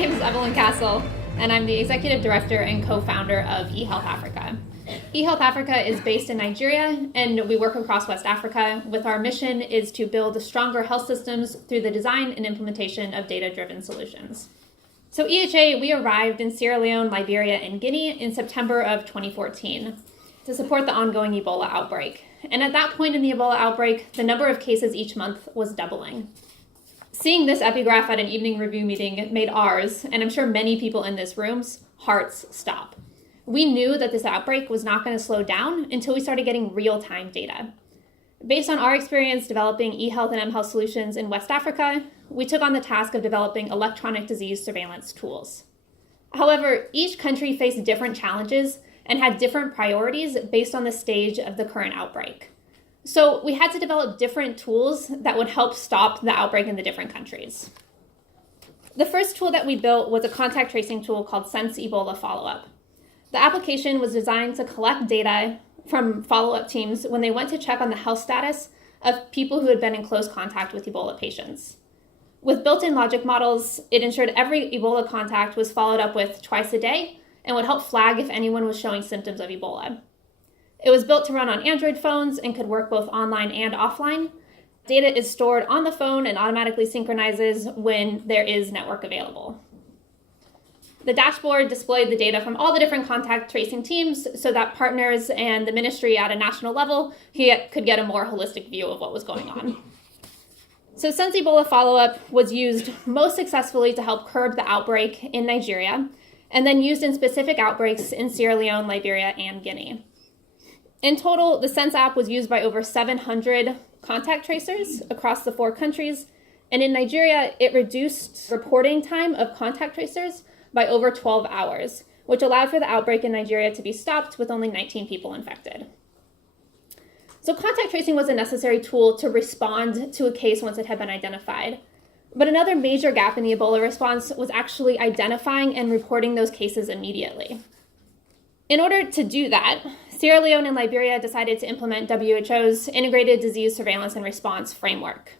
name is Evelyn Castle, and I'm the Executive Director and co-founder of eHealth Africa. eHealth Africa is based in Nigeria, and we work across West Africa. With our mission is to build stronger health systems through the design and implementation of data-driven solutions. So EHA, we arrived in Sierra Leone, Liberia, and Guinea in September of 2014 to support the ongoing Ebola outbreak. And at that point in the Ebola outbreak, the number of cases each month was doubling. Seeing this epigraph at an evening review meeting made ours, and I'm sure many people in this room's, hearts stop. We knew that this outbreak was not going to slow down until we started getting real-time data. Based on our experience developing eHealth and mHealth solutions in West Africa, we took on the task of developing electronic disease surveillance tools. However, each country faced different challenges and had different priorities based on the stage of the current outbreak. So we had to develop different tools that would help stop the outbreak in the different countries. The first tool that we built was a contact tracing tool called Sense Ebola Follow-up. The application was designed to collect data from follow-up teams when they went to check on the health status of people who had been in close contact with Ebola patients. With built-in logic models, it ensured every Ebola contact was followed up with twice a day and would help flag if anyone was showing symptoms of Ebola. It was built to run on Android phones and could work both online and offline. Data is stored on the phone and automatically synchronizes when there is network available. The dashboard displayed the data from all the different contact tracing teams so that partners and the ministry at a national level could get a more holistic view of what was going on. So Sense Ebola Follow-up was used most successfully to help curb the outbreak in Nigeria, and then used in specific outbreaks in Sierra Leone, Liberia, and Guinea. In total, the Sense app was used by over 700 contact tracers across the 4 countries, and in Nigeria, it reduced reporting time of contact tracers by over 12 hours, which allowed for the outbreak in Nigeria to be stopped with only 19 people infected. So contact tracing was a necessary tool to respond to a case once it had been identified. But another major gap in the Ebola response was actually identifying and reporting those cases immediately. In order to do that, Sierra Leone and Liberia decided to implement WHO's Integrated Disease Surveillance and Response framework.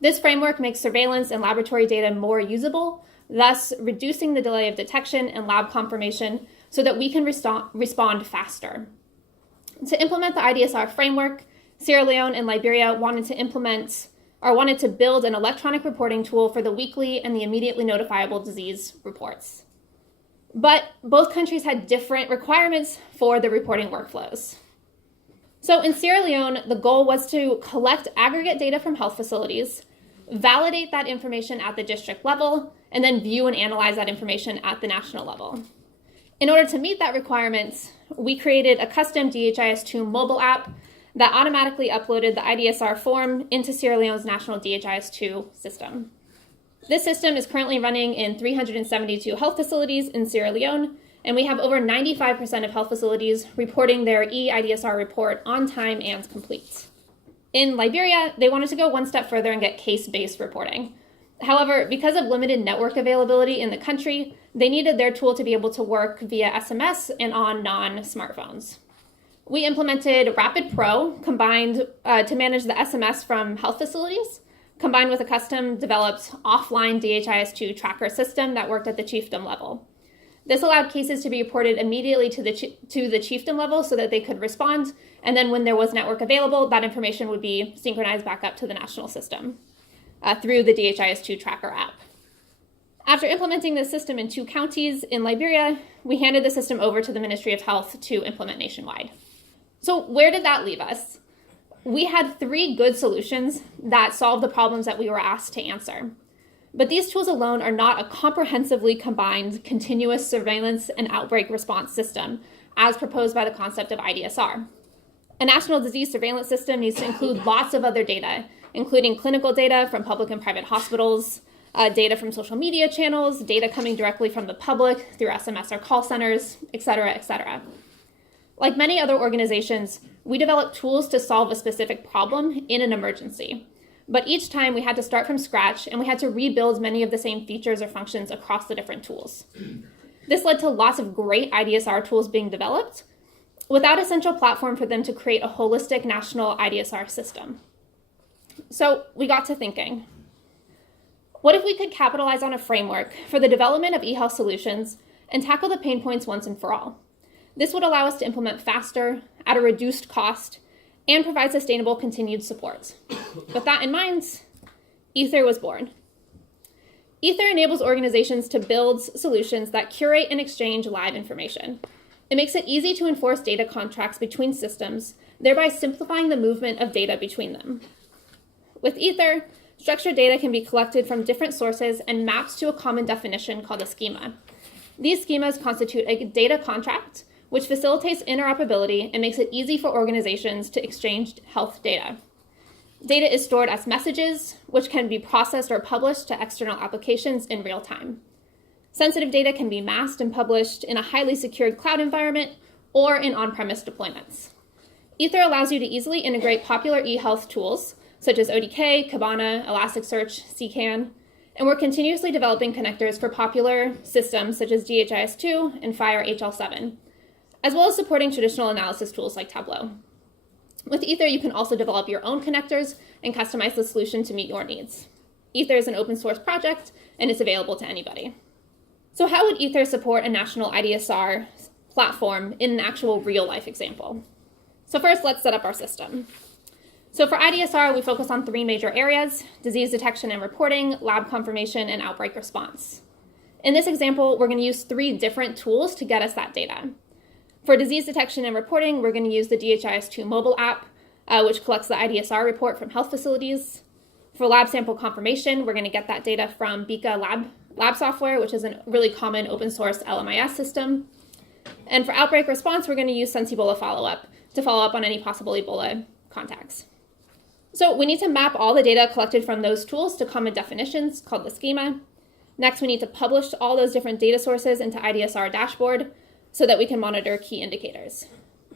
This framework makes surveillance and laboratory data more usable, thus reducing the delay of detection and lab confirmation so that we can respond faster. To implement the IDSR framework, Sierra Leone and Liberia wanted to build an electronic reporting tool for the weekly and the immediately notifiable disease reports. But both countries had different requirements for the reporting workflows. So in Sierra Leone, the goal was to collect aggregate data from health facilities, validate that information at the district level, and then view and analyze that information at the national level. In order to meet that requirement, we created a custom DHIS2 mobile app that automatically uploaded the IDSR form into Sierra Leone's national DHIS2 system. This system is currently running in 372 health facilities in Sierra Leone, and we have over 95% of health facilities reporting their eIDSR report on time and complete. In Liberia, they wanted to go one step further and get case-based reporting. However, because of limited network availability in the country, they needed their tool to be able to work via SMS and on non-smartphones. We implemented Rapid Pro combined to manage the SMS from health facilities, combined with a custom-developed offline DHIS2 tracker system that worked at the chiefdom level. This allowed cases to be reported immediately to the chiefdom level so that they could respond, and then when there was network available, that information would be synchronized back up to the national system through the DHIS2 tracker app. After implementing this system in 2 counties in Liberia, we handed the system over to the Ministry of Health to implement nationwide. So where did that leave us? We had 3 good solutions that solved the problems that we were asked to answer. But these tools alone are not a comprehensively combined continuous surveillance and outbreak response system, as proposed by the concept of IDSR. A national disease surveillance system needs to include lots of other data, including clinical data from public and private hospitals, data from social media channels, data coming directly from the public through SMS or call centers, et cetera, et cetera. Like many other organizations, we developed tools to solve a specific problem in an emergency. But each time we had to start from scratch and we had to rebuild many of the same features or functions across the different tools. This led to lots of great IDSR tools being developed without a central platform for them to create a holistic national IDSR system. So we got to thinking, What if we could capitalize on a framework for the development of eHealth solutions and tackle the pain points once and for all? This would allow us to implement faster, at a reduced cost, and provide sustainable continued support. With that in mind, Aether was born. Aether enables organizations to build solutions that curate and exchange live information. It makes it easy to enforce data contracts between systems, thereby simplifying the movement of data between them. With Aether, structured data can be collected from different sources and mapped to a common definition called a schema. These schemas constitute a data contract, which facilitates interoperability and makes it easy for organizations to exchange health data. Data is stored as messages, which can be processed or published to external applications in real time. Sensitive data can be masked and published in a highly secured cloud environment or in on-premise deployments. Aether allows you to easily integrate popular eHealth tools, such as ODK, Kibana, Elasticsearch, CCAN, and we're continuously developing connectors for popular systems such as DHIS2 and FHIR HL7, as well as supporting traditional analysis tools like Tableau. With Aether, you can also develop your own connectors and customize the solution to meet your needs. Aether is an open source project and it's available to anybody. So how would Aether support a national IDSR platform in an actual real life example? So first, let's set up our system. So for IDSR, we focus on 3 major areas: disease detection and reporting, lab confirmation, and outbreak response. In this example, we're going to use 3 different tools to get us that data. For disease detection and reporting, we're going to use the DHIS2 mobile app, which collects the IDSR report from health facilities. For lab sample confirmation, we're going to get that data from Beacon lab software, which is a really common open source LMIS system. And for outbreak response, we're going to use Ebola follow-up to follow up on any possible Ebola contacts. So we need to map all the data collected from those tools to common definitions called the schema. Next, we need to publish all those different data sources into IDSR dashboard so that we can monitor key indicators.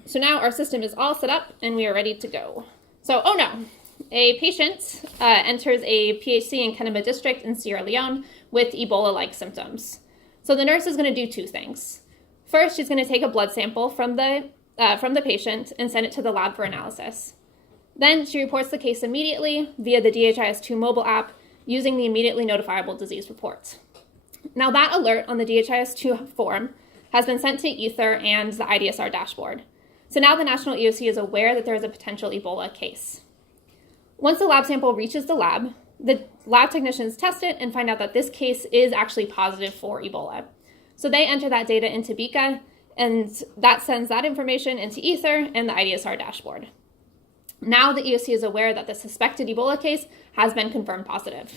So now our system is all set up and we are ready to go. So, oh no, a patient enters a PHC in Kenema district in Sierra Leone with Ebola-like symptoms. So the nurse is going to do 2 things. First, she's going to take a blood sample from the patient and send it to the lab for analysis. Then she reports the case immediately via the DHIS2 mobile app using the immediately notifiable disease report. Now that alert on the DHIS2 form has been sent to Aether and the IDSR dashboard. So now the national EOC is aware that there is a potential Ebola case. Once the lab sample reaches the lab technicians test it and find out that this case is actually positive for Ebola. So they enter that data into Beacon, and that sends that information into Aether and the IDSR dashboard. Now the EOC is aware that the suspected Ebola case has been confirmed positive.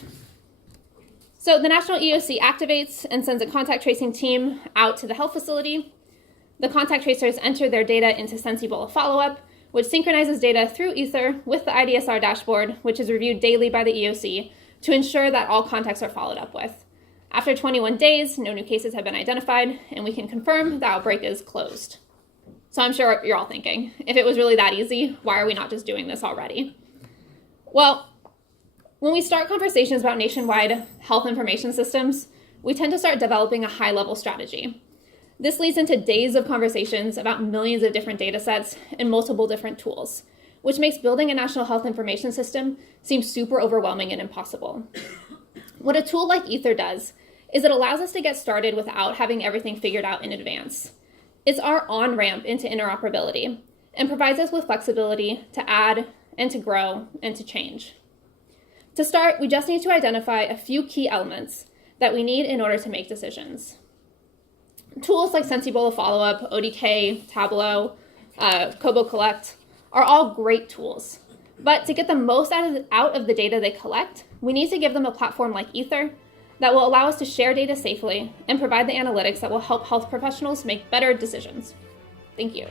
So the national EOC activates and sends a contact tracing team out to the health facility. The contact tracers enter their data into Ebola follow-up, which synchronizes data through Aether with the IDSR dashboard, which is reviewed daily by the EOC to ensure that all contacts are followed up with. After 21 days, no new cases have been identified, and we can confirm the outbreak is closed. So I'm sure you're all thinking, if it was really that easy, why are we not just doing this already? Well, when we start conversations about nationwide health information systems, we tend to start developing a high-level strategy. This leads into days of conversations about millions of different data sets and multiple different tools, which makes building a national health information system seem super overwhelming and impossible. What a tool like Aether does is it allows us to get started without having everything figured out in advance. It's our on-ramp into interoperability and provides us with flexibility to add and to grow and to change. To start, we just need to identify a few key elements that we need in order to make decisions. Tools like Ebola Follow-up, ODK, Tableau, Kobo Collect are all great tools. But to get the most out of the data they collect, we need to give them a platform like Aether that will allow us to share data safely and provide the analytics that will help health professionals make better decisions. Thank you.